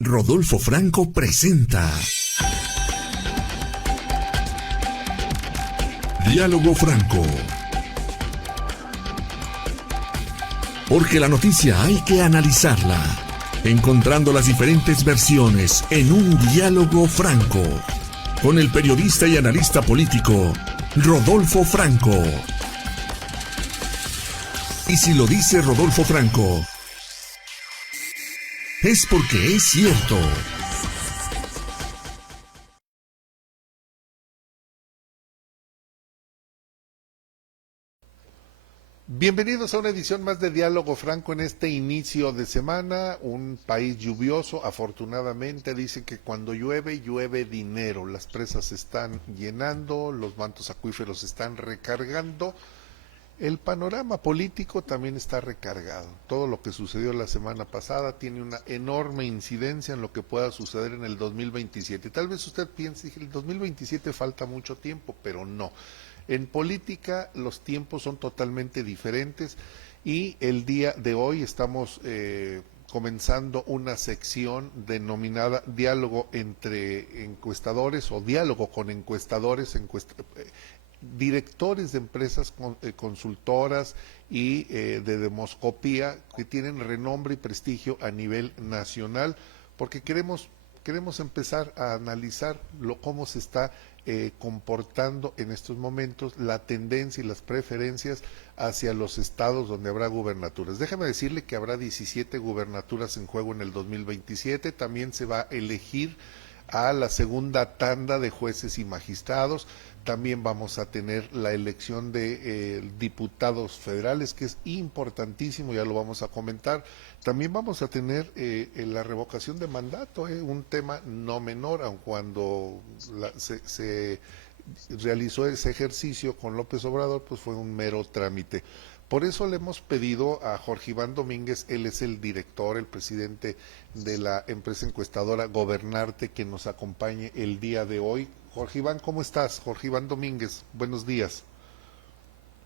Rodolfo Franco presenta Diálogo Franco. Porque la noticia hay que analizarla, encontrando las diferentes versiones en un diálogo franco, con el periodista y analista político Rodolfo Franco. Y si lo dice Rodolfo Franco, es porque es cierto. Bienvenidos a una edición más de Diálogo Franco en este inicio de semana, un país lluvioso, afortunadamente dicen que cuando llueve, llueve dinero, las presas se están llenando, los mantos acuíferos se están recargando, el panorama político también está recargado, todo lo que sucedió la semana pasada tiene una enorme incidencia en lo que pueda suceder en el 2027, tal vez usted piense que el 2027 falta mucho tiempo, pero no. En política los tiempos son totalmente diferentes y el día de hoy estamos comenzando una sección denominada diálogo entre encuestadores o diálogo con encuestadores, directores de empresas consultoras y de demoscopía que tienen renombre y prestigio a nivel nacional, porque queremos empezar a analizar cómo se está comportando en estos momentos la tendencia y las preferencias hacia los estados donde habrá gubernaturas. Déjame decirle que habrá 17 gubernaturas en juego en el 2027, también se va a elegir a la segunda tanda de jueces y magistrados, también vamos a tener la elección de diputados federales, que es importantísimo, ya lo vamos a comentar, también vamos a tener la revocación de mandato, un tema no menor, aun cuando se realizó ese ejercicio con López Obrador, pues fue un mero trámite. Por eso le hemos pedido a Jorge Iván Domínguez, él es el director, el presidente de la empresa encuestadora Gobernarte, que nos acompañe el día de hoy. Jorge Iván, ¿cómo estás? Jorge Iván Domínguez, buenos días.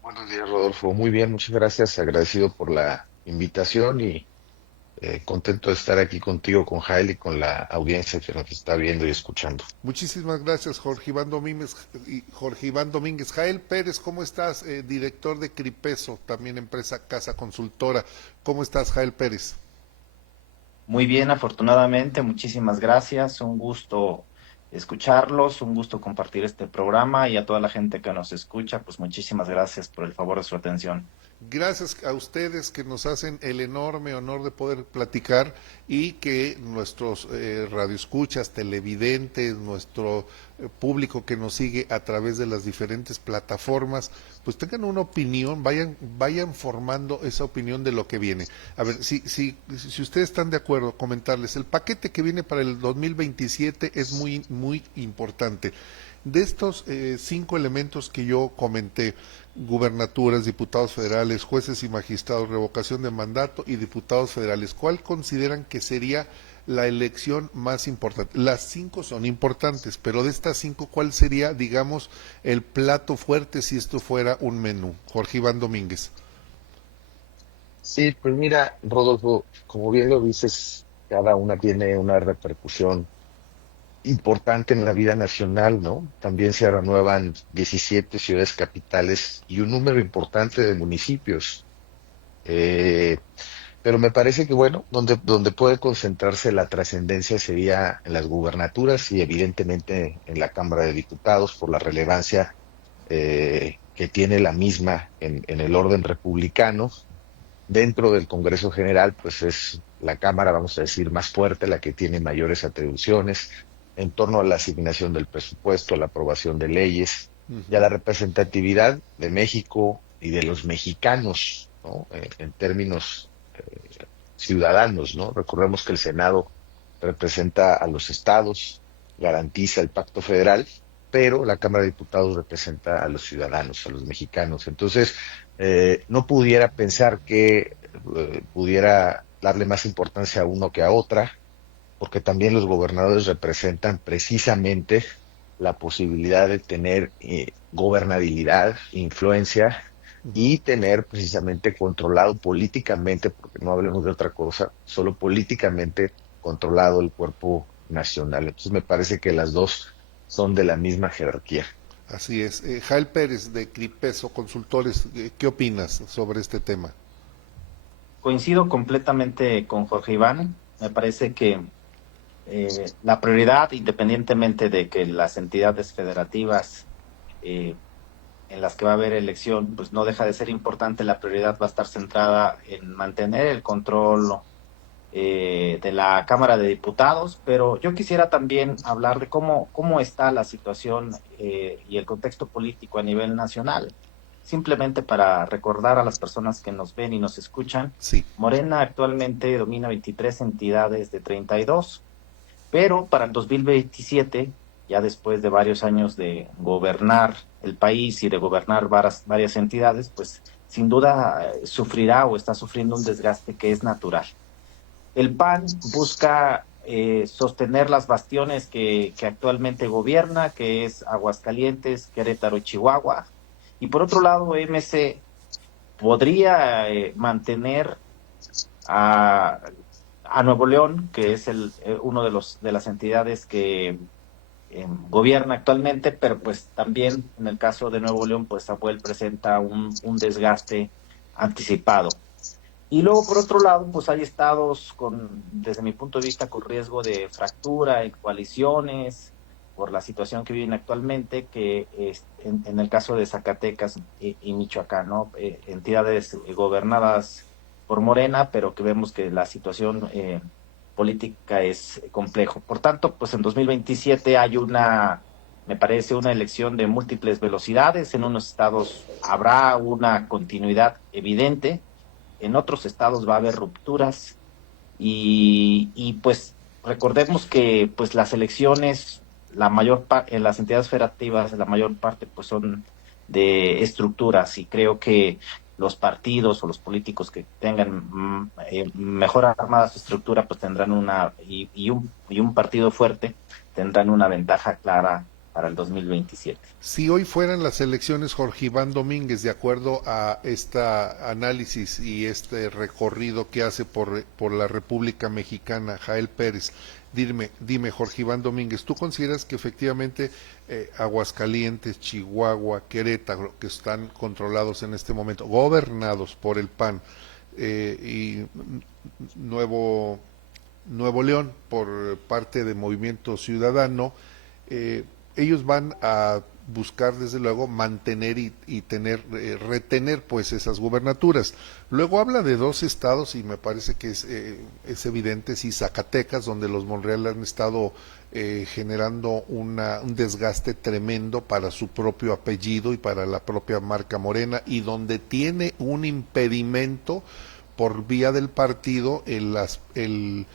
Buenos días, Rodolfo. Muy bien, muchas gracias. Agradecido por la invitación y contento de estar aquí contigo, con Jael y con la audiencia que nos está viendo y escuchando. Muchísimas gracias, Jorge Iván Domínguez. Jorge Iván Domínguez. Jael Pérez, ¿cómo estás? Director de Cripeso, también empresa Casa Consultora. ¿Cómo estás, Jael Pérez? Muy bien, afortunadamente, muchísimas gracias. Un gusto escucharlos, un gusto compartir este programa y a toda la gente que nos escucha, pues muchísimas gracias por el favor de su atención. Gracias a ustedes que nos hacen el enorme honor de poder platicar y que nuestros radioescuchas, televidentes, nuestro público que nos sigue a través de las diferentes plataformas, pues tengan una opinión, vayan formando esa opinión de lo que viene. A ver, si ustedes están de acuerdo, comentarles, el paquete que viene para el 2027 es muy importante. De estos 5 elementos que yo comenté, gubernaturas, diputados federales, jueces y magistrados, revocación de mandato y diputados federales, ¿cuál consideran que sería la elección más importante? Las 5 son importantes, pero de estas 5, ¿cuál sería, digamos, el plato fuerte si esto fuera un menú? Jorge Iván Domínguez. Sí, pues mira, Rodolfo, como bien lo dices, cada una tiene una repercusión importante en la vida nacional, ¿no? También se renuevan 17 ciudades capitales y un número importante de municipios. Eh, Pero me parece que, bueno, donde puede concentrarse la trascendencia sería en las gubernaturas y evidentemente en la Cámara de Diputados por la relevancia que tiene la misma en el orden republicano. Dentro del Congreso General, pues es la Cámara, vamos a decir, más fuerte, la que tiene mayores atribuciones en torno a la asignación del presupuesto, a la aprobación de leyes Uh y a -huh. la representatividad de México y de los mexicanos, ¿no? En términos ciudadanos, ¿no? Recordemos que el Senado representa a los estados, garantiza el pacto federal, pero la Cámara de Diputados representa a los ciudadanos, a los mexicanos. Entonces, no pudiera pensar que pudiera darle más importancia a uno que a otra, porque también los gobernadores representan precisamente la posibilidad de tener gobernabilidad, influencia Uh -huh. y tener precisamente controlado políticamente, porque no hablemos de otra cosa, solo políticamente controlado el cuerpo nacional. Entonces me parece que las dos son de la misma jerarquía. Así es. Jael Pérez, de Cripeso Consultores, ¿qué opinas sobre este tema? Coincido completamente con Jorge Iván. Me parece que la prioridad, independientemente de que las entidades federativas en las que va a haber elección, pues no deja de ser importante, la prioridad va a estar centrada en mantener el control de la Cámara de Diputados, pero yo quisiera también hablar de cómo está la situación y el contexto político a nivel nacional. Simplemente para recordar a las personas que nos ven y nos escuchan, Sí. Morena actualmente domina 23 entidades de 32, pero para el 2027, ya después de varios años de gobernar el país y de gobernar varias entidades, pues sin duda sufrirá o está sufriendo un desgaste que es natural. El PAN busca sostener las bastiones que actualmente gobierna, que es Aguascalientes, Querétaro y Chihuahua. Y por otro lado, MC podría mantener a Nuevo León, que es uno de las entidades que gobierna actualmente, pero pues también en el caso de Nuevo León, pues Abuel presenta un desgaste anticipado. Y luego, por otro lado, pues hay estados desde mi punto de vista, con riesgo de fractura en coaliciones, por la situación que viven actualmente, que en el caso de Zacatecas y Michoacán, ¿no? Entidades gobernadas por Morena, pero que vemos que la situación política es complejo. Por tanto, pues en 2027 me parece, una elección de múltiples velocidades. En unos estados habrá una continuidad evidente, en otros estados va a haber rupturas y pues recordemos que pues las elecciones, en las entidades federativas, la mayor parte pues son de estructuras, y creo que los partidos o los políticos que tengan mejor armada su estructura pues tendrán y un partido fuerte tendrán una ventaja clara para el 2027. Si hoy fueran las elecciones, Jorge Iván Domínguez, de acuerdo a este análisis y este recorrido que hace por la República Mexicana, Jael Pérez, dime, Jorge Iván Domínguez, ¿tú consideras que efectivamente Aguascalientes, Chihuahua, Querétaro, que están controlados en este momento, gobernados por el PAN, y Nuevo León por parte de Movimiento Ciudadano, ellos van a buscar desde luego mantener y retener pues esas gubernaturas? Luego habla de dos estados y me parece que es evidente, sí, Zacatecas, donde los Monreal han estado generando un desgaste tremendo para su propio apellido y para la propia marca Morena, y donde tiene un impedimento por vía del partido el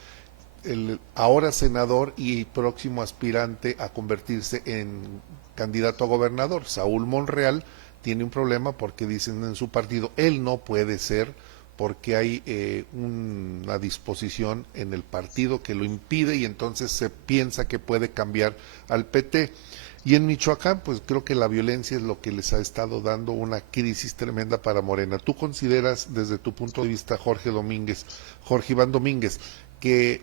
ahora senador y próximo aspirante a convertirse en candidato a gobernador, Saúl Monreal, tiene un problema porque dicen en su partido, él no puede ser porque hay una disposición en el partido que lo impide, y entonces se piensa que puede cambiar al PT. Y en Michoacán, pues creo que la violencia es lo que les ha estado dando una crisis tremenda para Morena. ¿Tú consideras, desde tu punto de vista, Jorge Iván Domínguez, que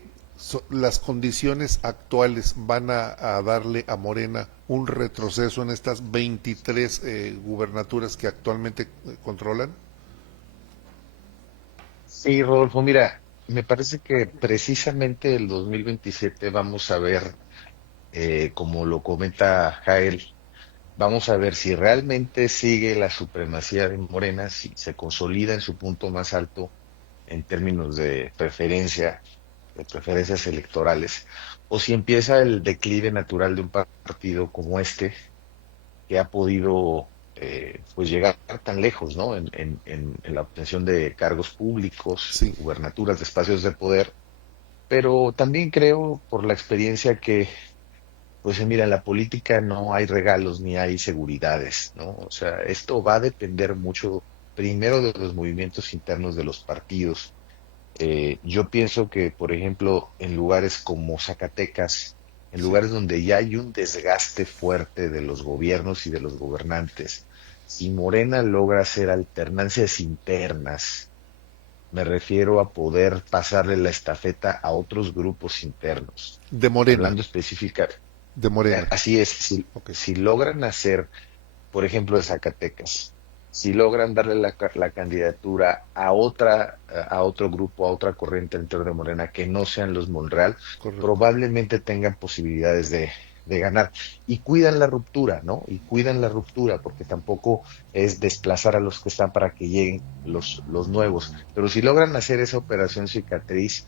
las condiciones actuales van a darle a Morena un retroceso en estas 23 gubernaturas que actualmente controlan? Sí, Rodolfo, mira, me parece que precisamente el 2027 vamos a ver, como lo comenta Jael, vamos a ver si realmente sigue la supremacía de Morena, si se consolida en su punto más alto en términos de preferencias electorales, o si empieza el declive natural de un partido como este, que ha podido pues llegar tan lejos, ¿no? En la obtención de cargos públicos, Sí. gubernaturas, de espacios de poder, pero también creo por la experiencia que, pues mira, en la política no hay regalos ni hay seguridades, ¿no? O sea, esto va a depender mucho, primero, de los movimientos internos de los partidos. Yo pienso que, por ejemplo, en lugares como Zacatecas, en Sí. lugares donde ya hay un desgaste fuerte de los gobiernos y de los gobernantes, si Morena logra hacer alternancias internas me refiero a poder pasarle la estafeta a otros grupos internos. De Morena, Hablando específica, de Morena. así es, si, Ok, si logran hacer, por ejemplo, de Zacatecas, si logran darle la candidatura a otro grupo, a otra corriente dentro de Morena que no sean los Monreal, correcto. probablemente tengan posibilidades de ganar. Y cuidan la ruptura, ¿no? Y cuidan la ruptura, porque tampoco es desplazar a los que están para que lleguen los nuevos. Pero si logran hacer esa operación cicatriz,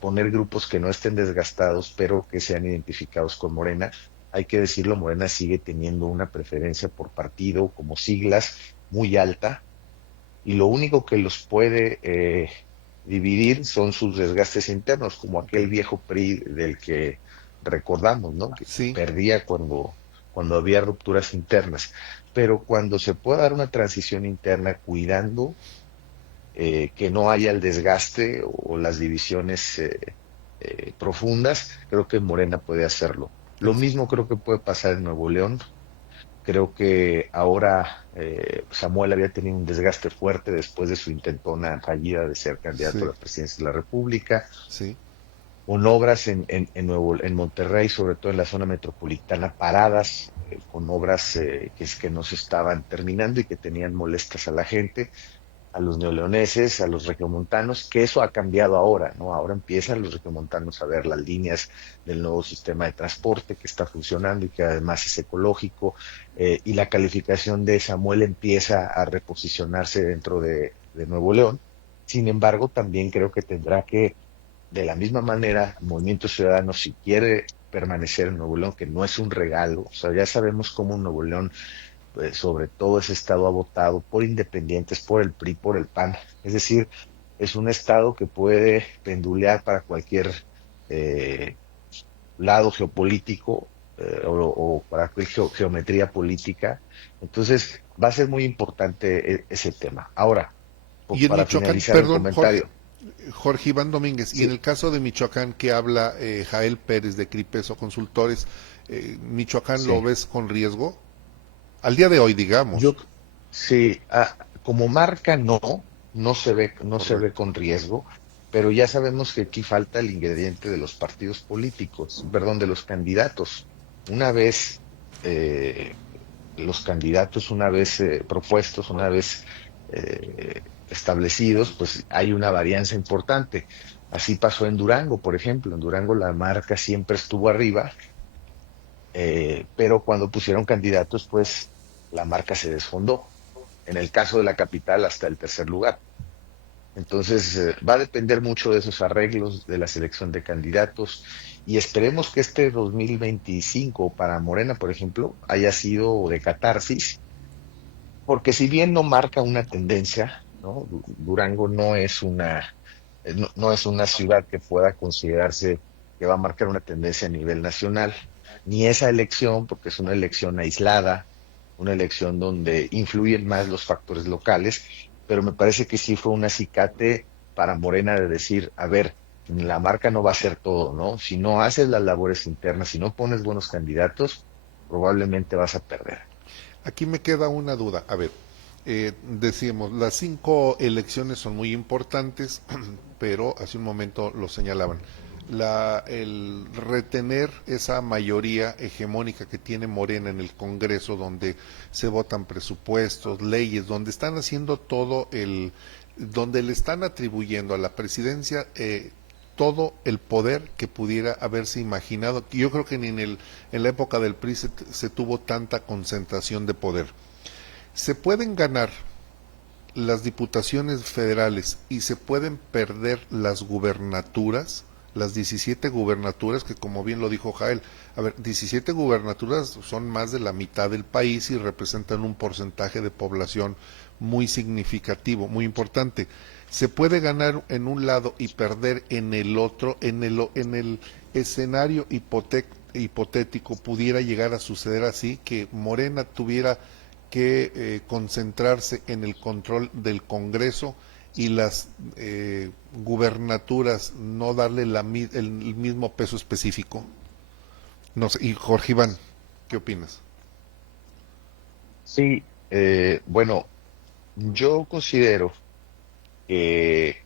poner grupos que no estén desgastados, pero que sean identificados con Morena, hay que decirlo, Morena sigue teniendo una preferencia por partido como siglas muy alta y lo único que los puede dividir son sus desgastes internos, como Ok, aquel viejo PRI del que recordamos, ¿no? Que sí, perdía cuando había rupturas internas. Pero cuando se pueda dar una transición interna cuidando que no haya el desgaste o las divisiones profundas, creo que Morena puede hacerlo. Lo es mismo creo que puede pasar en Nuevo León. Creo que ahora Samuel había tenido un desgaste fuerte después de su intentona fallida de ser candidato a sí, la presidencia de la República, sí, con obras en Monterrey, sobre todo en la zona metropolitana, paradas, con obras que no se estaban terminando y que tenían molestas a la gente, a los neoleoneses, a los regiomontanos, que eso ha cambiado ahora, ¿no? Ahora empiezan los regiomontanos a ver las líneas del nuevo sistema de transporte que está funcionando y que además es ecológico, y la calificación de Samuel empieza a reposicionarse dentro de Nuevo León. Sin embargo, también creo que tendrá que, de la misma manera, Movimiento Ciudadano, si quiere permanecer en Nuevo León, que no es un regalo, o sea, ya sabemos cómo Nuevo León sobre todo ese estado ha votado por independientes, por el PRI, por el PAN. Es decir, es un estado que puede pendulear para cualquier eh, lado geopolítico o para cualquier geometría política. Entonces, va a ser muy importante ese tema. Ahora, y en para Michoacán, finalizar el perdón, Jorge, comentario, Jorge Iván Domínguez, y en sí, el caso de Michoacán que habla Jael Pérez de Cripeso Consultores, ¿Michoacán lo sí. ves con riesgo? Al día de hoy, Yo digamos. sí, como marca no se ve Correcto. con riesgo, pero ya sabemos que aquí falta el ingrediente de los partidos políticos, perdón, de los candidatos. Una vez eh, los candidatos, una vez propuestos, una vez establecidos, pues hay una varianza importante. Así pasó en Durango, por ejemplo. En Durango la marca siempre estuvo arriba, pero cuando pusieron candidatos, pues la marca se desfondó. En el caso de la capital, hasta el tercer lugar. Entonces, va a depender mucho de esos arreglos, de la selección de candidatos, y esperemos que este 2025 para Morena, por ejemplo, haya sido de catarsis, porque si bien no marca una tendencia, ¿no? Durango no es una ciudad que pueda considerarse que va a marcar una tendencia a nivel nacional, ni esa elección, porque es una elección aislada, una elección donde influyen más los factores locales, pero me parece que sí fue un acicate para Morena de decir, a ver, la marca no va a ser todo, ¿no? Si no haces las labores internas, si no pones buenos candidatos, probablemente vas a perder. Aquí me queda una duda. A ver, decíamos, las 5 elecciones son muy importantes, pero hace un momento lo señalaban. El retener esa mayoría hegemónica que tiene Morena en el Congreso, donde se votan presupuestos, leyes, donde están haciendo todo donde le están atribuyendo a la presidencia todo el poder que pudiera haberse imaginado. Yo creo que ni en la época del PRI se tuvo tanta concentración de poder. Se pueden ganar las diputaciones federales y se pueden perder las gubernaturas, las 17 gubernaturas, que como bien lo dijo Jael, a ver, 17 gubernaturas son más de la mitad del país y representan un porcentaje de población muy significativo, muy importante. Se puede ganar en un lado y perder en el otro, en el escenario hipotético pudiera llegar a suceder así, que Morena tuviera que concentrarse en el control del Congreso y las gubernaturas no darle el mismo peso específico. No sé, y Jorge Iván, ¿qué opinas? Sí, bueno, yo considero que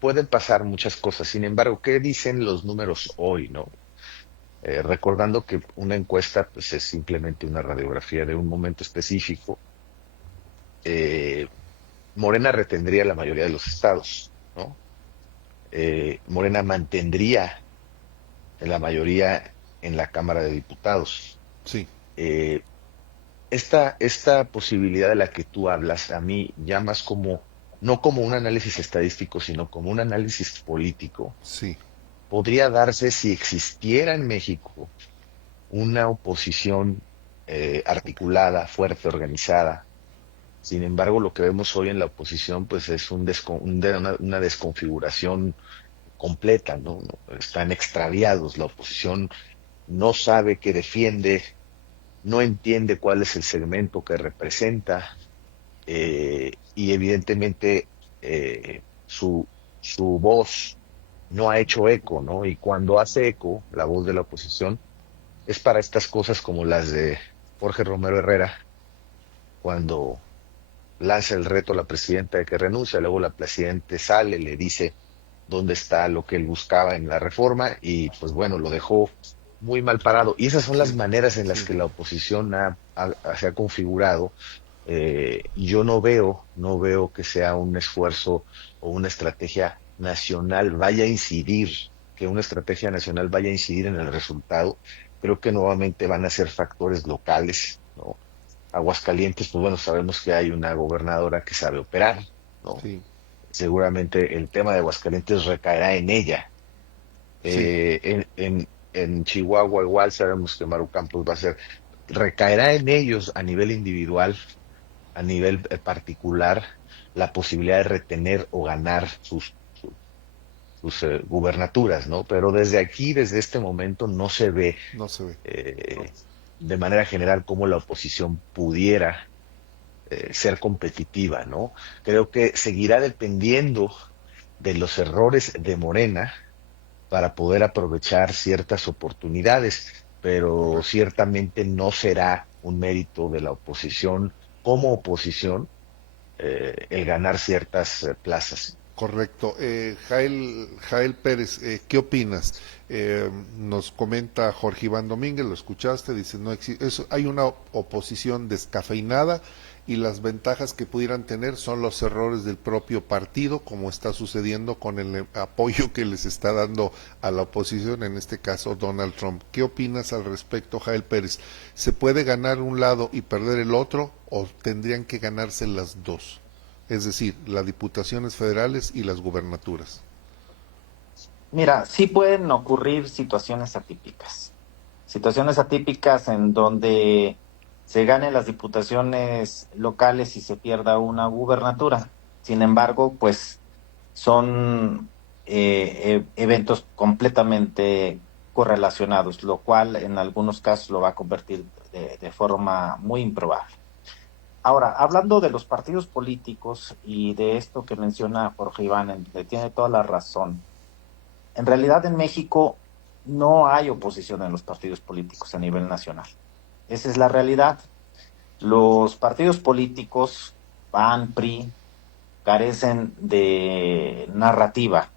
pueden pasar muchas cosas. Sin embargo, ¿qué dicen los números hoy, no? Recordando que una encuesta pues, es simplemente una radiografía de un momento específico. eh, Morena retendría la mayoría de los estados, ¿no? Morena mantendría la mayoría en la Cámara de Diputados. Sí, Eh, esta posibilidad de la que tú hablas, a mí ya más como, no como un análisis estadístico, sino como un análisis político, sí, podría darse si existiera en México una oposición articulada, fuerte, organizada. Sin embargo, lo que vemos hoy en la oposición, pues es una desconfiguración completa, ¿no? Están extraviados, la oposición no sabe qué defiende, no entiende cuál es el segmento que representa, y evidentemente su voz no ha hecho eco, ¿no? Y cuando hace eco, la voz de la oposición es para estas cosas como las de Jorge Romero Herrera, cuando lanza el reto a la presidenta de que renuncia, luego la presidenta sale, le dice dónde está lo que él buscaba en la reforma y pues bueno, lo dejó muy mal parado. Y esas son las sí, maneras en las sí. que la oposición se ha configurado. Yo no veo que sea un esfuerzo o una estrategia nacional vaya a incidir, que una estrategia nacional vaya a incidir en el resultado. Creo que nuevamente van a ser factores locales, ¿no? Aguascalientes, pues bueno, sabemos que hay una gobernadora que sabe operar, ¿no? Sí, Seguramente el tema de Aguascalientes recaerá en ella. sí, En Chihuahua igual sabemos que Maru Campos va a ser, recaerá en ellos a nivel individual, a nivel particular, la posibilidad de retener o ganar sus gubernaturas, ¿no? Pero desde aquí, desde este momento, no se ve no se ve. eh, de manera general cómo la oposición pudiera ser competitiva, ¿no? Creo que seguirá dependiendo de los errores de Morena para poder aprovechar ciertas oportunidades, pero Correcto. ciertamente no será un mérito de la oposición como oposición el ganar ciertas plazas. Correcto. Jael Pérez, ¿qué opinas? Nos comenta Jorge Iván Domínguez, lo escuchaste, dice, no hay una oposición descafeinada y las ventajas que pudieran tener son los errores del propio partido, como está sucediendo con el apoyo que les está dando a la oposición, en este caso Donald Trump. ¿Qué opinas al respecto, Jael Pérez? ¿Se puede ganar un lado y perder el otro o tendrían que ganarse las dos? Es decir, las diputaciones federales y las gubernaturas. Mira, sí pueden ocurrir situaciones atípicas en donde se ganen las diputaciones locales y se pierda una gubernatura. Sin embargo, pues son eventos completamente correlacionados, lo cual en algunos casos lo va a convertir de forma muy improbable. Ahora, hablando de los partidos políticos y de esto que menciona Jorge Iván, tiene toda la razón. En realidad en México no hay oposición en los partidos políticos a nivel nacional. Esa es la realidad. Los partidos políticos, PAN, PRI, carecen de narrativa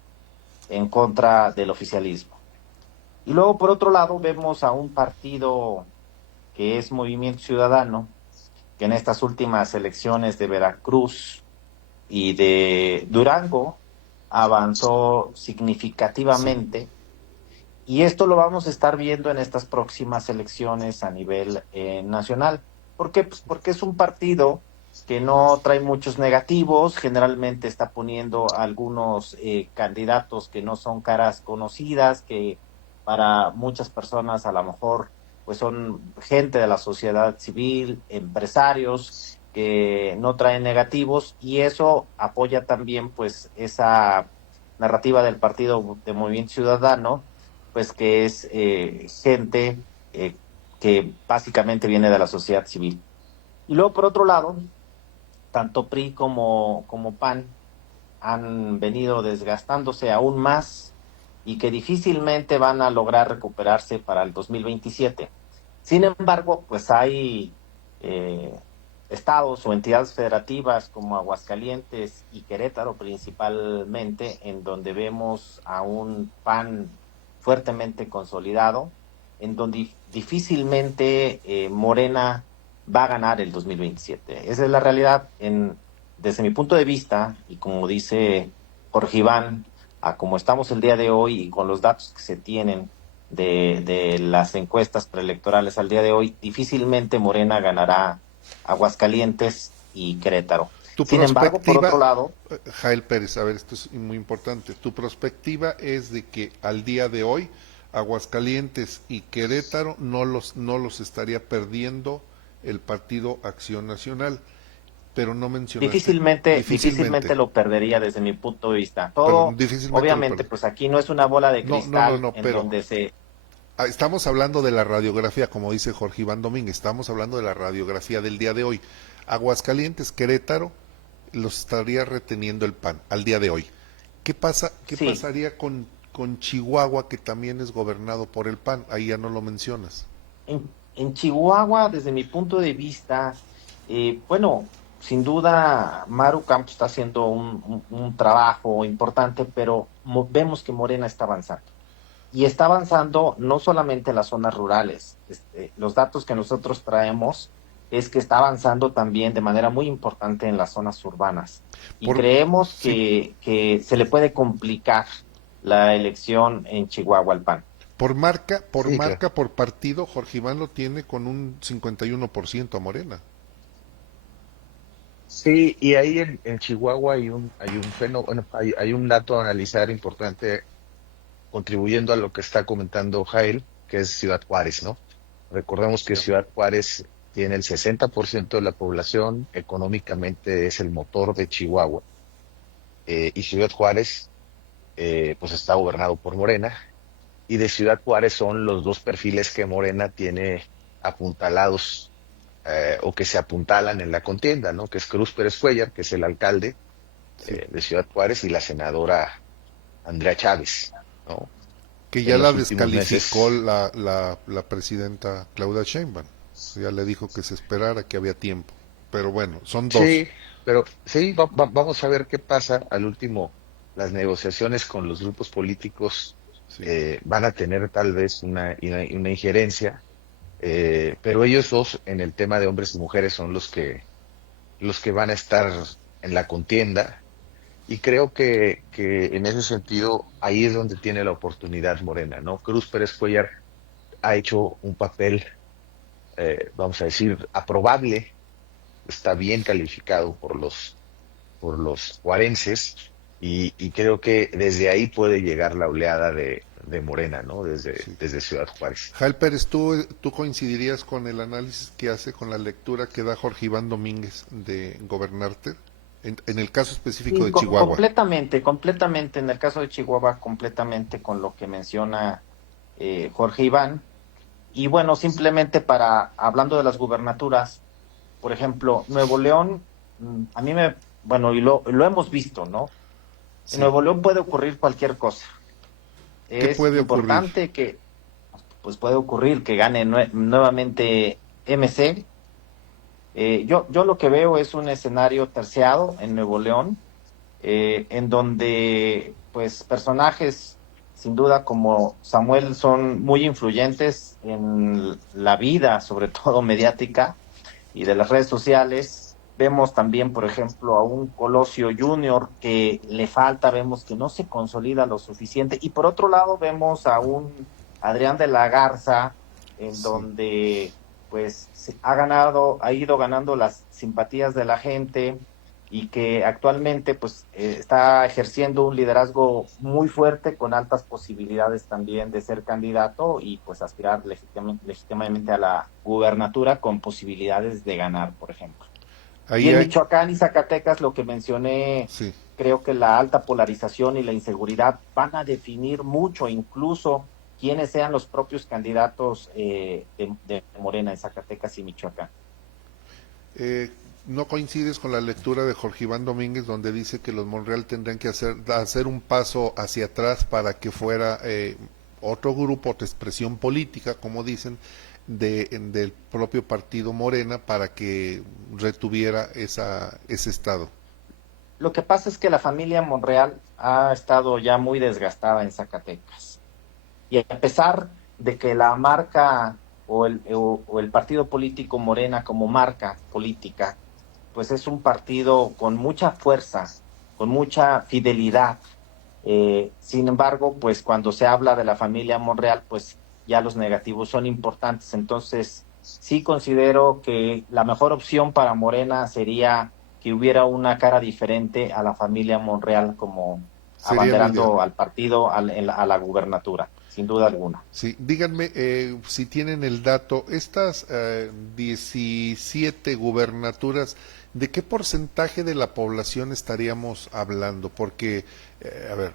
en contra del oficialismo. Y luego, por otro lado, vemos a un partido que es Movimiento Ciudadano, que en estas últimas elecciones de Veracruz y de Durango avanzó Sí, significativamente. Y esto lo vamos a estar viendo en estas próximas elecciones a nivel nacional. ¿Por qué? Pues porque es un partido que no trae muchos negativos, generalmente está poniendo algunos candidatos que no son caras conocidas, que para muchas personas a lo mejor pues son gente de la sociedad civil, empresarios que no traen negativos y eso apoya también pues esa narrativa del Partido de Movimiento Ciudadano, pues que es gente que básicamente viene de la sociedad civil. Y luego, por otro lado, tanto PRI como PAN han venido desgastándose aún más y que difícilmente van a lograr recuperarse para el 2027. Sin embargo, pues hay eh, estados o entidades federativas como Aguascalientes y Querétaro principalmente, en donde vemos a un PAN fuertemente consolidado, en donde difícilmente Morena va a ganar el 2027. Esa es la realidad. Desde mi punto de vista, y como dice Jorge Iván, a como estamos el día de hoy y con los datos que se tienen de las encuestas preelectorales al día de hoy, difícilmente Morena ganará Aguascalientes y Querétaro. Tu Sin embargo, por otro lado, Jael Pérez, a ver, esto es muy importante. Tu perspectiva es de que al día de hoy Aguascalientes y Querétaro no los estaría perdiendo el Partido Acción Nacional, pero no mencionaste difícilmente lo perdería desde mi punto de vista. Todo, obviamente, pues aquí no es una bola de cristal en donde se... Estamos hablando de la radiografía, como dice Jorge Iván Domínguez, estamos hablando de la radiografía del día de hoy. Aguascalientes, Querétaro, los estaría reteniendo el PAN al día de hoy. ¿Qué pasaría con Chihuahua, que también es gobernado por el PAN? Ahí ya no lo mencionas. En Chihuahua, desde mi punto de vista, bueno, sin duda Maru Campos está haciendo un trabajo importante, pero vemos que Morena está avanzando. Y está avanzando no solamente en las zonas rurales. Los datos que nosotros traemos es que está avanzando también de manera muy importante en las zonas urbanas. Y creemos que se le puede complicar la elección en Chihuahua al PAN. Por marca, por partido, Jorge Iván lo tiene con un 51% a Morena. Sí, y ahí en Chihuahua hay un dato a analizar importante, contribuyendo a lo que está comentando Jael, que es Ciudad Juárez, ¿no? Recordemos que Ciudad Juárez tiene el 60% de la población, económicamente es el motor de Chihuahua, y Ciudad Juárez pues está gobernado por Morena, y de Ciudad Juárez son los dos perfiles que Morena tiene apuntalados o que se apuntalan en la contienda, ¿no? Que es Cruz Pérez Cuellar, que es el alcalde de Ciudad Juárez, y la senadora Andrea Chávez, ¿no? Que ya la descalificó la presidenta Claudia Sheinbaum. Ya le dijo que se esperara, que había tiempo. Pero bueno, son dos. Sí, pero sí, vamos a ver qué pasa. Al último, las negociaciones con los grupos políticos van a tener tal vez una injerencia, pero ellos dos en el tema de hombres y mujeres son los que van a estar en la contienda. Y creo que en ese sentido, ahí es donde tiene la oportunidad Morena, ¿no? Cruz Pérez Cuellar ha hecho un papel, vamos a decir, aprobable, está bien calificado por los juarenses, y creo que desde ahí puede llegar la oleada de Morena, ¿no? Desde Ciudad Juárez. Jael Pérez, ¿tú coincidirías con el análisis que hace, con la lectura que da Jorge Iván Domínguez de Gobernarte? En el caso específico de Chihuahua. Completamente, en el caso de Chihuahua, completamente con lo que menciona Jorge Iván. Y bueno, simplemente hablando de las gubernaturas, por ejemplo, Nuevo León, a mí y lo hemos visto, ¿no? Sí. En Nuevo León puede ocurrir cualquier cosa. Es importante que, pues puede ocurrir que gane nuevamente MC. Yo lo que veo es un escenario terciado en Nuevo León, en donde pues personajes sin duda como Samuel son muy influyentes en la vida, sobre todo mediática y de las redes sociales. Vemos también, por ejemplo, a un Colosio Junior que le falta, vemos que no se consolida lo suficiente, y por otro lado vemos a un Adrián de la Garza en donde pues ha ido ganando las simpatías de la gente, y que actualmente pues está ejerciendo un liderazgo muy fuerte, con altas posibilidades también de ser candidato y pues aspirar legítimamente a la gubernatura, con posibilidades de ganar, por ejemplo. Y en Michoacán y Zacatecas, lo que mencioné, creo que la alta polarización y la inseguridad van a definir mucho, incluso quiénes sean los propios candidatos de Morena en Zacatecas y Michoacán. ¿No coincides con la lectura de Jorge Iván Domínguez, donde dice que los Monreal tendrían que hacer un paso hacia atrás para que fuera otro grupo, otra expresión política, como dicen, del propio partido Morena para que retuviera ese estado. Lo que pasa es que la familia Monreal ha estado ya muy desgastada en Zacatecas. Y a pesar de que la marca o el partido político Morena como marca política, pues es un partido con mucha fuerza, con mucha fidelidad. Sin embargo, pues cuando se habla de la familia Monreal, pues ya los negativos son importantes. Entonces, sí considero que la mejor opción para Morena sería que hubiera una cara diferente a la familia Monreal como Sería lo ideal. abanderando al partido a la gubernatura, sin duda alguna. Sí, díganme si tienen el dato, estas 17 gubernaturas, ¿de qué porcentaje de la población estaríamos hablando? Porque, a ver,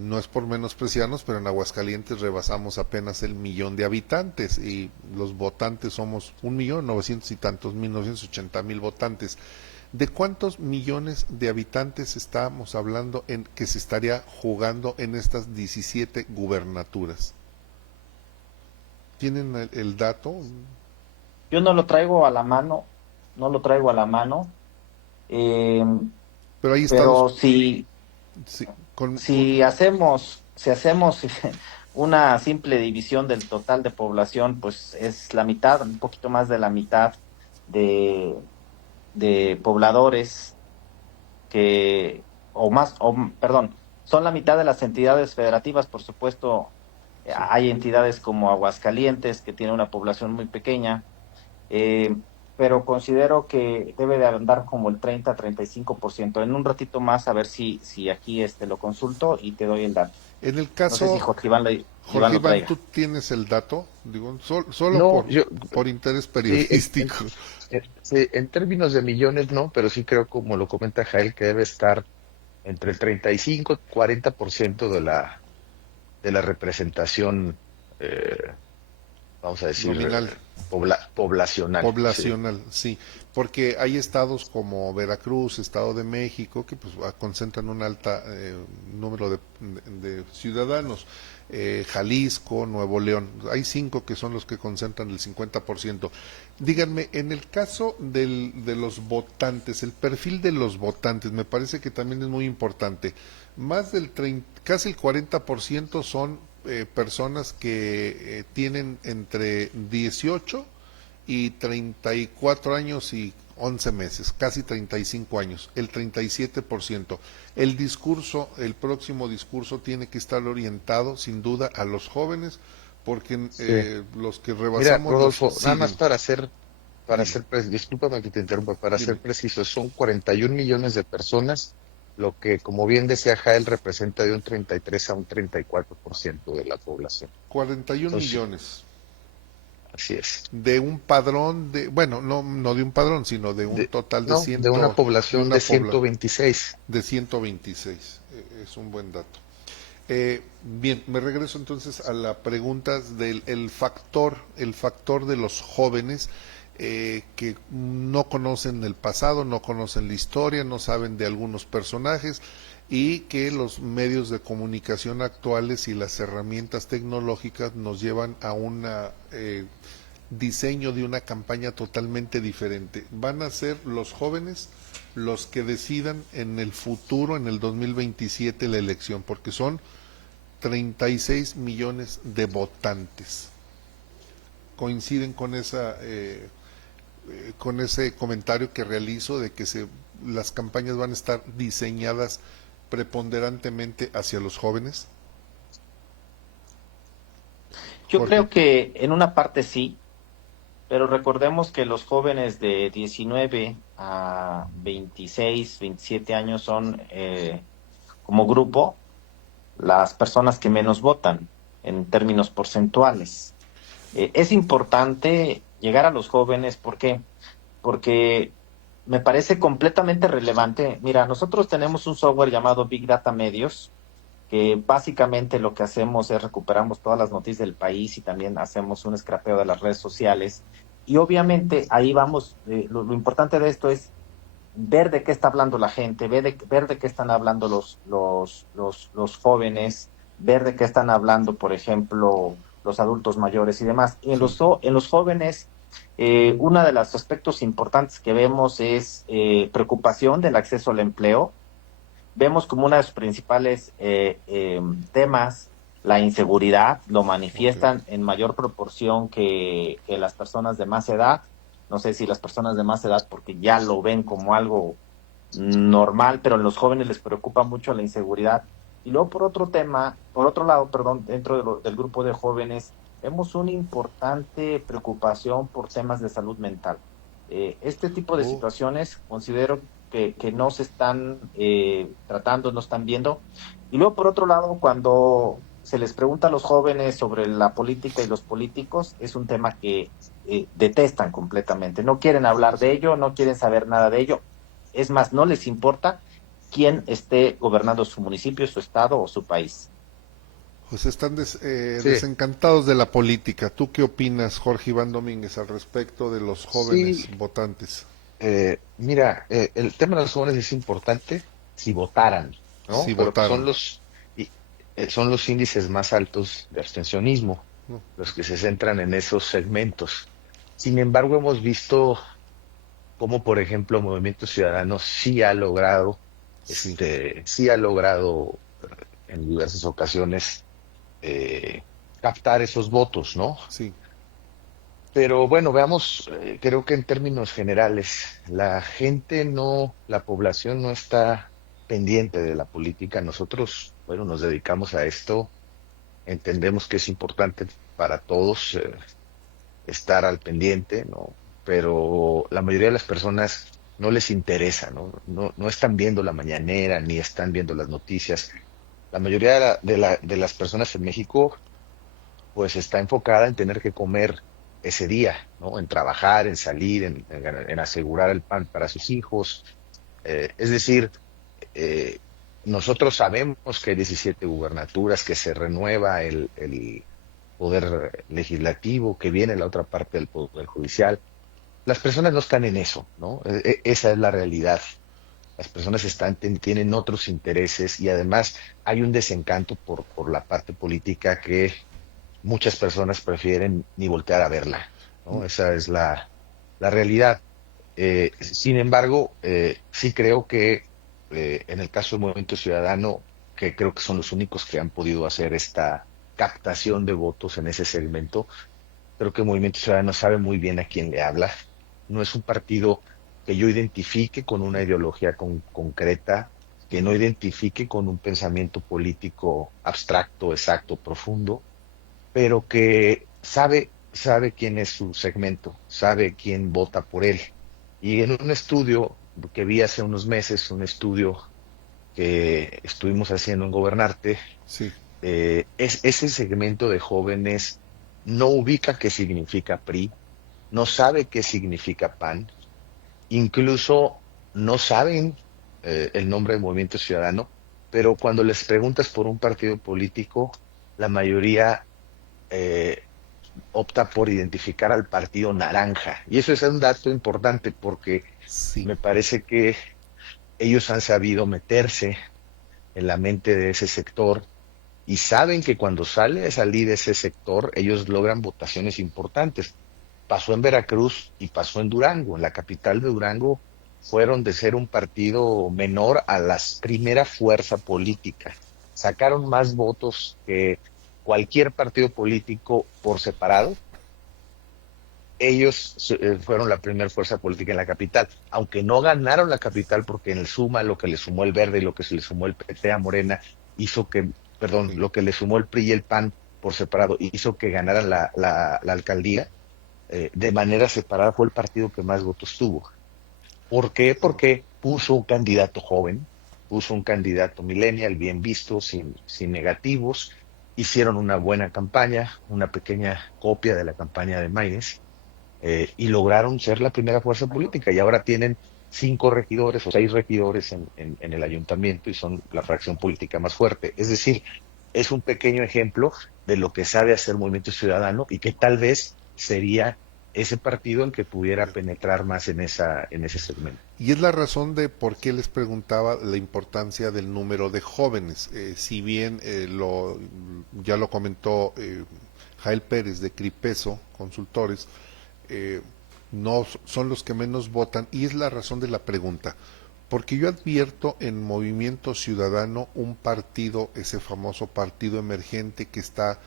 no es por menospreciarnos, pero en Aguascalientes rebasamos apenas el 1,000,000 de habitantes y los votantes somos 1,900,000 y tantos, 1,980,000 votantes. ¿De cuántos millones de habitantes estamos hablando en que se estaría jugando en estas 17 gubernaturas? ¿Tienen el dato? Yo no lo traigo a la mano, no lo traigo a la mano, eh, Pero hay pero estados, sí, si hacemos una simple división del total de población, pues es la mitad, un poquito más de la mitad de, de pobladores que, o más, o perdón, son la mitad de las entidades federativas, por supuesto. sí. Hay entidades como Aguascalientes, que tiene una población muy pequeña, eh, pero considero que debe de andar como el 30-35%. En un ratito más, a ver si aquí lo consulto y te doy el dato. En el No sé si caso, Jorge Iván, Iván Jorge lo Iván, ¿tú traiga. tienes el dato? Digo, solo No, yo, por interés sí, periodístico. sí, en términos de millones no, pero sí creo, como lo comenta Jael, que debe estar entre el 35 y 40% de la representación, eh, vamos a decir, Nominal. poblacional. Sí, Poblacional, sí, porque hay estados como Veracruz, Estado de México, que pues concentran un alta número de ciudadanos, Jalisco, Nuevo León, hay 5 que son los que concentran el 50%. Díganme, en el caso de los votantes, el perfil de los votantes, me parece que también es muy importante. Más del 30, casi el 40% son personas que tienen entre 18 y 34 años y 11 meses, casi 35 años, el 37%. El discurso, el próximo discurso tiene que estar orientado sin duda a los jóvenes, porque sí. los que Mira, rebasamos los... Rodolfo, Sí, nada más dime, discúlpame que te interrumpa, para ser dime. preciso, son 41 millones de personas, lo que, como bien decía Jael, representa de un 33 a un 34% de la población. 41 Entonces, millones así es. de un padrón de, bueno, no de un padrón, sino de un total de No, de una de población una de pobla, 126. de 126. Es un buen dato. Bien, me regreso entonces a la pregunta del el factor de los jóvenes que no conocen el pasado, no conocen la historia, no saben de algunos personajes y que los medios de comunicación actuales y las herramientas tecnológicas nos llevan a un diseño de una campaña totalmente diferente. Van a ser los jóvenes los que decidan en el futuro, en el 2027, la elección, porque son 36 millones de votantes. Coinciden con ese comentario que realizo de que las campañas van a estar diseñadas preponderantemente hacia los jóvenes. Yo Jorge. creo que en una parte sí, pero recordemos que los jóvenes de 19 a 26, 27 años son, como grupo, las personas que menos votan en términos porcentuales. Es importante llegar a los jóvenes, ¿por qué? Porque me parece completamente relevante. Mira, nosotros tenemos un software llamado Big Data Medios, que básicamente lo que hacemos es recuperamos todas las noticias del país y también hacemos un scrapeo de las redes sociales. Y obviamente ahí vamos, lo importante de esto es ver de qué está hablando la gente, ver de qué están hablando los jóvenes, ver de qué están hablando, por ejemplo, los adultos mayores y demás. En Sí. en los jóvenes, uno de los aspectos importantes que vemos es preocupación del acceso al empleo. Vemos como uno de los principales temas la inseguridad, lo Ok. manifiestan en mayor proporción que las personas de más edad. No sé si las personas de más edad porque ya lo ven como algo normal, pero en los jóvenes les preocupa mucho la inseguridad. Y luego por otro lado, perdón, dentro del grupo de jóvenes, vemos una importante preocupación por temas de salud mental. Este tipo de Oh, situaciones considero que no se están tratando, no están viendo. Y luego, por otro lado, cuando se les pregunta a los jóvenes sobre la política y los políticos, es un tema que detestan completamente. No quieren hablar de ello, no quieren saber nada de ello. Es más, no les importa quién esté gobernando su municipio, su estado o su país. pues están Sí, desencantados de la política. ¿Tú qué opinas, Jorge Iván Domínguez, al respecto de los jóvenes sí, votantes? mira, el tema de los jóvenes es importante si votaran, Si ¿no? Pero pues votaron. son los índices más altos de abstencionismo, ¿No? los que se centran en esos segmentos. Sin embargo, hemos visto cómo, por ejemplo, Movimiento Ciudadano Sí, sí ha logrado en diversas ocasiones eh, captar esos votos, ¿no? sí. Pero bueno, veamos, creo que en términos generales, la población no está pendiente de la política. Nosotros, bueno, nos dedicamos a esto, entendemos que es importante para todos estar al pendiente, ¿no? Pero la mayoría de las personas no les interesa, ¿no? No están viendo la mañanera ni están viendo las noticias. La mayoría de las personas en México pues está enfocada en tener que comer ese día, ¿no? En trabajar, en salir, en asegurar el pan para sus hijos. Es decir, eh, nosotros sabemos que hay 17 gubernaturas, que se renueva el poder legislativo, que viene la otra parte del poder judicial. Las personas no están en eso, ¿no? Esa es la realidad. Las personas tienen otros intereses y además hay un desencanto por la parte política que muchas personas prefieren ni voltear a verla, ¿no? Esa es la realidad. Sin embargo, sí creo que en el caso del Movimiento Ciudadano, que creo que son los únicos que han podido hacer esta captación de votos en ese segmento, creo que el Movimiento Ciudadano sabe muy bien a quién le habla. No es un partido que yo identifique con una ideología concreta, que no identifique con un pensamiento político abstracto, exacto, profundo, pero que sabe quién es su segmento, sabe quién vota por él. Y en un estudio que vi hace unos meses, un estudio que estuvimos haciendo en Gobernarte, Sí. ese segmento de jóvenes no ubica qué significa PRI, no sabe qué significa PAN, incluso no saben el nombre del Movimiento Ciudadano, pero cuando les preguntas por un partido político, la mayoría eh, opta por identificar al partido naranja. Y eso es un dato importante porque Sí. me parece que ellos han sabido meterse en la mente de ese sector y saben que cuando sale a salir ese sector, ellos logran votaciones importantes. Pasó en Veracruz y pasó en Durango. En la capital de Durango fueron de ser un partido menor a la primera fuerza política. Sacaron más votos que cualquier partido político por separado. Ellos fueron la primera fuerza política en la capital, aunque no ganaron la capital porque en el suma lo que le sumó el Verde y lo que se le sumó el PT a Morena hizo que, perdón, Sí. lo que le sumó el PRI y el PAN por separado hizo que ganaran la alcaldía de manera separada, fue el partido que más votos tuvo. ¿Por qué? Porque puso un candidato joven, puso un candidato millennial bien visto, sin negativos, hicieron una buena campaña, una pequeña copia de la campaña de Maines, y lograron ser la primera fuerza política y ahora tienen 5 regidores o 6 regidores en el ayuntamiento y son la fracción política más fuerte. Es decir, es un pequeño ejemplo de lo que sabe hacer Movimiento Ciudadano y que tal vez sería ese partido el que pudiera penetrar más en ese segmento. Y es la razón de por qué les preguntaba la importancia del número de jóvenes. Si bien ya lo comentó Jael Pérez de Cripeso Consultores, no son los que menos votan, y es la razón de la pregunta. Porque yo advierto en Movimiento Ciudadano un partido, ese famoso partido emergente que está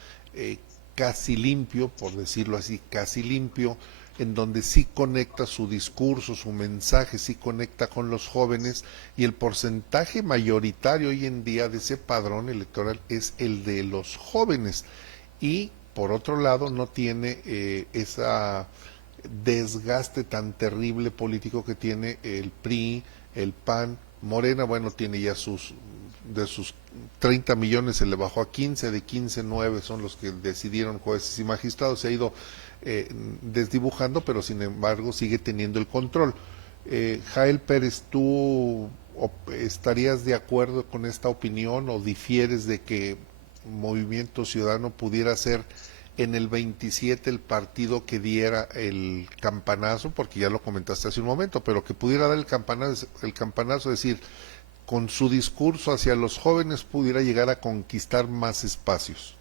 casi limpio, por decirlo así, casi limpio, en donde sí conecta su discurso, su mensaje, sí conecta con los jóvenes, y el porcentaje mayoritario hoy en día de ese padrón electoral es el de los jóvenes. Y por otro lado no tiene esa desgaste tan terrible político que tiene el PRI, el PAN. Morena, bueno, tiene ya de sus 30 millones se le bajó a 15, de 15, 9 son los que decidieron jueces y magistrados, se ha ido desdibujando, pero sin embargo sigue teniendo el control. Jael Pérez, ¿tú estarías de acuerdo con esta opinión o difieres de que Movimiento Ciudadano pudiera ser en el 27 el partido que diera el campanazo, porque ya lo comentaste hace un momento, pero que pudiera dar el campanazo, es decir, con su discurso hacia los jóvenes pudiera llegar a conquistar más espacios?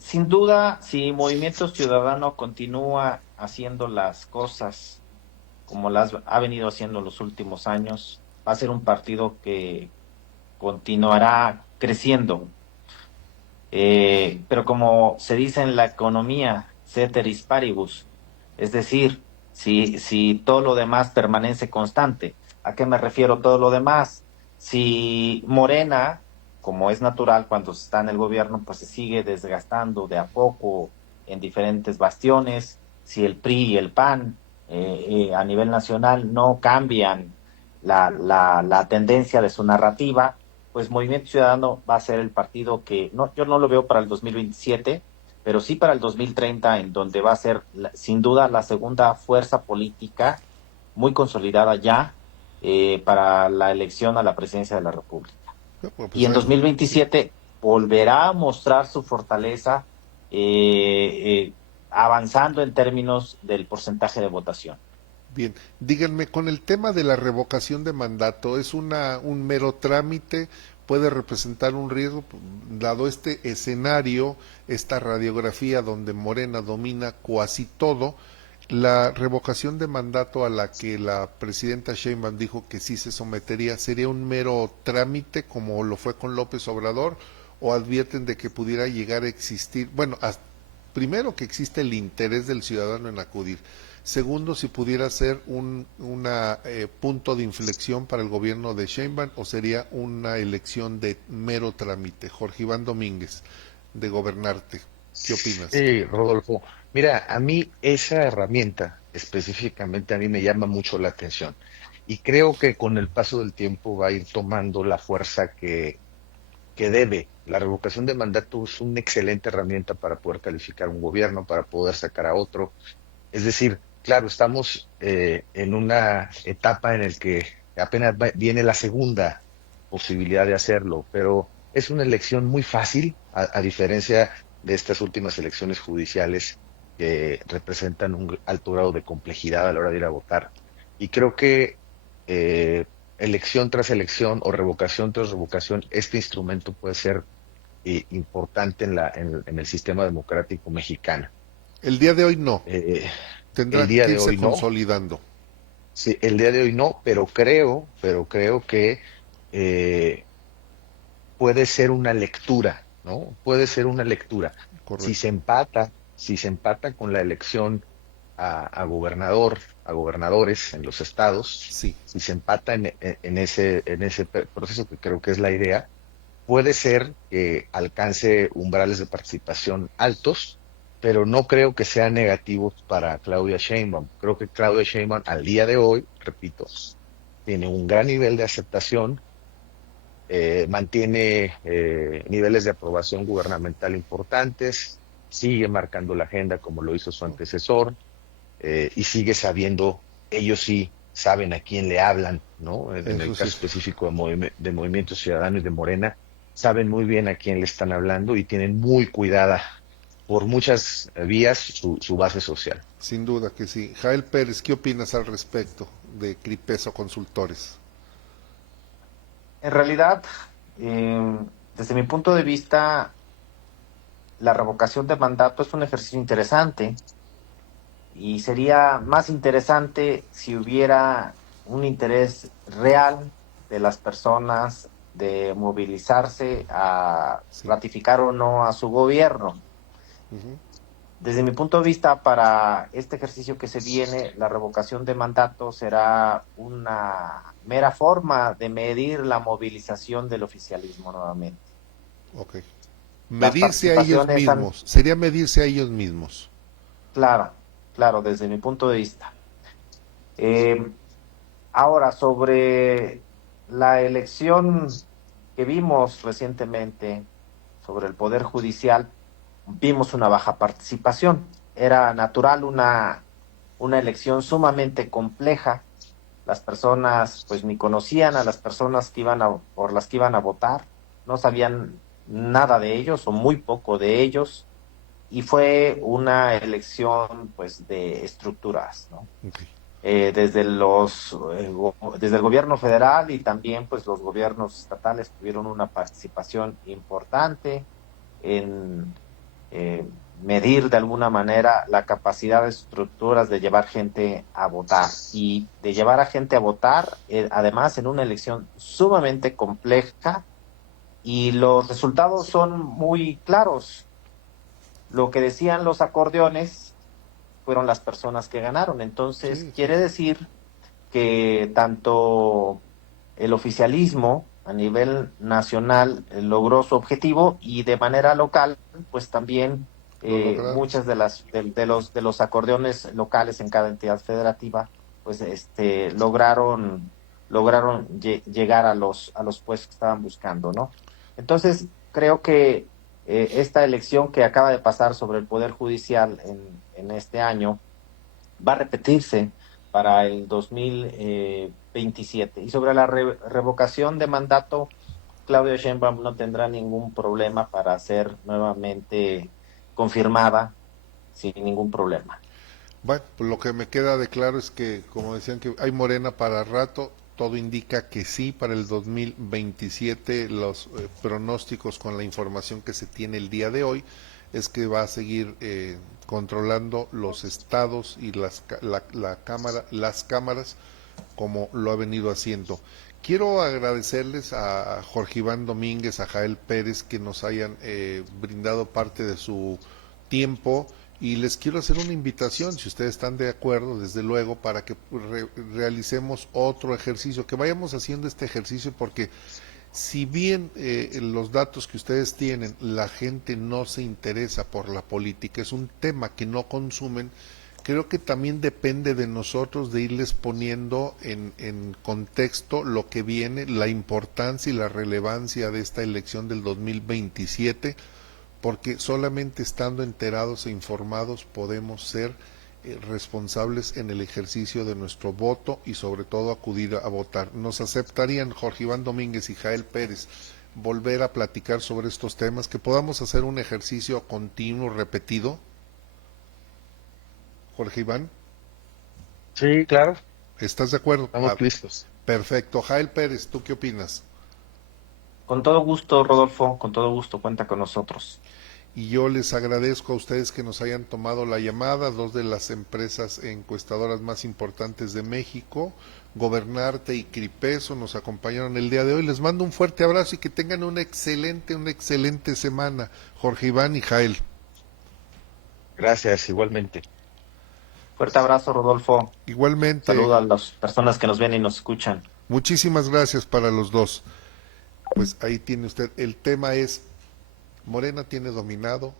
Sin duda, si Movimiento Ciudadano continúa haciendo las cosas como las ha venido haciendo los últimos años, va a ser un partido que continuará creciendo. Pero como se dice en la economía, ceteris paribus, es decir, si todo lo demás permanece constante. ¿A qué me refiero todo lo demás? Si Morena, como es natural cuando está en el gobierno, pues se sigue desgastando de a poco en diferentes bastiones, si el PRI y el PAN a nivel nacional no cambian la tendencia de su narrativa, pues Movimiento Ciudadano va a ser el partido que, no, yo no lo veo para el 2027, pero sí para el 2030, en donde va a ser sin duda la segunda fuerza política muy consolidada ya para la elección a la presidencia de la República. Bueno, Y en 2027 volverá a mostrar su fortaleza avanzando en términos del porcentaje de votación. Bien, díganme, con el tema de la revocación de mandato, ¿es un mero trámite? ¿Puede representar un riesgo? Dado este escenario, esta radiografía donde Morena domina cuasi todo, la revocación de mandato a la que la presidenta Sheinbaum dijo que sí se sometería, ¿sería un mero trámite como lo fue con López Obrador? ¿O advierten de que pudiera llegar a existir, bueno, primero que existe el interés del ciudadano en acudir? Segundo, si pudiera ser un punto de inflexión para el gobierno de Sheinbaum, o sería una elección de mero trámite. Jorge Iván Domínguez, de Gobernarte, ¿qué opinas? Sí, Rodolfo. Mira, a mí esa herramienta específicamente a mí me llama mucho la atención y creo que con el paso del tiempo va a ir tomando la fuerza que debe. La revocación de mandato es una excelente herramienta para poder calificar un gobierno, para poder sacar a otro. Es decir, claro, estamos en una etapa en la que apenas viene la segunda posibilidad de hacerlo, pero es una elección muy fácil, a diferencia de estas últimas elecciones judiciales que representan un alto grado de complejidad a la hora de ir a votar. Y creo que elección tras elección o revocación tras revocación, este instrumento puede ser importante en el sistema democrático mexicano. El día de hoy no, Eh, el tendrá día que de irse hoy no, consolidando. sí, el día de hoy no, pero creo que eh, puede ser una lectura, ¿no? Puede ser una lectura. Si se Correcto. empata, si se empata con la elección a gobernador, a gobernadores en los estados, Sí, si se empata en ese proceso, que creo que es la idea, puede ser que alcance umbrales de participación altos, pero no creo que sean negativos para Claudia Sheinbaum. Creo que Claudia Sheinbaum al día de hoy, repito, tiene un gran nivel de aceptación, mantiene niveles de aprobación gubernamental importantes, sigue marcando la agenda como lo hizo su antecesor, y sigue sabiendo, ellos sí saben a quién le hablan, ¿no? En el eso caso sí. específico de Movimiento Ciudadano y de Morena, saben muy bien a quién le están hablando y tienen muy cuidada por muchas vías su base social. Sin duda que sí. Jael Pérez, ¿qué opinas al respecto de Cripeso Consultores? En realidad, desde mi punto de vista, la revocación de mandato es un ejercicio interesante y sería más interesante si hubiera un interés real de las personas de movilizarse a Sí. ratificar o no a su gobierno. Ujú. Desde mi punto de vista, para este ejercicio que se viene, la revocación de mandato será una mera forma de medir la movilización del oficialismo nuevamente. Ok. Las Medirse a ellos participaciones han, mismos, sería medirse a ellos mismos. claro, claro, desde mi punto de vista. Eh, Ahora, sobre la elección que vimos recientemente sobre el Poder Judicial, vimos una baja participación. Era natural una elección sumamente compleja. Las personas pues ni conocían a las personas que por las que iban a votar, no sabían nada de ellos o muy poco de ellos, y fue una elección pues de estructuras, ¿no? Ok. Desde el gobierno federal y también pues los gobiernos estatales tuvieron una participación importante en medir de alguna manera la capacidad de estructuras de llevar gente a votar y de llevar a gente a votar, además en una elección sumamente compleja, y los resultados son muy claros. Lo que decían los acordeones fueron las personas que ganaron. Entonces, Sí, sí, quiere sí. decir que tanto el oficialismo a nivel nacional logró su objetivo, y de manera local, pues también Lo lograron. muchas de los acordeones locales en cada entidad federativa, pues lograron llegar a los puestos que estaban buscando, ¿no? Entonces, creo que esta elección que acaba de pasar sobre el Poder Judicial en este año va a repetirse para el 2027. Y sobre la revocación de mandato, Claudio Sheinbaum no tendrá ningún problema para ser nuevamente confirmada sin ningún problema. Bueno, pues lo que me queda de claro es que, como decían, que hay Morena para rato, todo indica que sí, para el 2027 los pronósticos con la información que se tiene el día de hoy es que va a seguir controlando los estados y las cámaras como lo ha venido haciendo. Quiero agradecerles a Jorge Iván Domínguez, a Jael Pérez, que nos hayan brindado parte de su tiempo, y les quiero hacer una invitación, si ustedes están de acuerdo, desde luego, para que realicemos otro ejercicio, que vayamos haciendo este ejercicio, porque si bien los datos que ustedes tienen, la gente no se interesa por la política, es un tema que no consumen, creo que también depende de nosotros de irles poniendo en contexto lo que viene, la importancia y la relevancia de esta elección del 2027, porque solamente estando enterados e informados podemos ser responsables en el ejercicio de nuestro voto y sobre todo acudir a votar. ¿Nos aceptarían Jorge Iván Domínguez y Jael Pérez volver a platicar sobre estos temas, que podamos hacer un ejercicio continuo, repetido? Jorge Iván, Sí, claro, ¿estás de acuerdo? estamos listos. Perfecto. Jael Pérez, ¿tú qué opinas? Con todo gusto, Rodolfo, con todo gusto, cuenta con nosotros. Y yo les agradezco a ustedes que nos hayan tomado la llamada, dos de las empresas encuestadoras más importantes de México, Gobernarte y Cripeso, nos acompañaron el día de hoy. Les mando un fuerte abrazo y que tengan una excelente semana, Jorge Iván y Jael. Gracias, igualmente. Fuerte abrazo, Rodolfo. Igualmente, Saludo a las personas que nos ven y nos escuchan. muchísimas gracias para los dos. Pues ahí tiene usted, el tema es Morena tiene dominado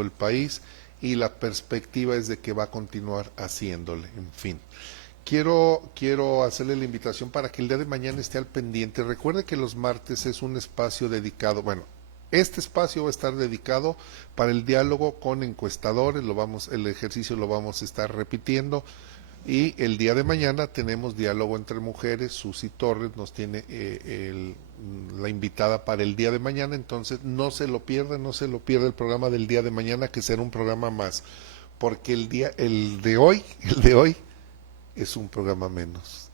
el país, y la perspectiva es de que va a continuar haciéndole, en fin. Quiero hacerle la invitación para que el día de mañana esté al pendiente. Recuerde que los martes es un espacio dedicado, bueno, este espacio va a estar dedicado para el diálogo con encuestadores, el ejercicio lo vamos a estar repitiendo. Y el día de mañana tenemos diálogo entre mujeres. Susi Torres nos tiene la invitada para el día de mañana, entonces no se lo pierda el programa del día de mañana, que será un programa más, porque el de hoy es un programa menos.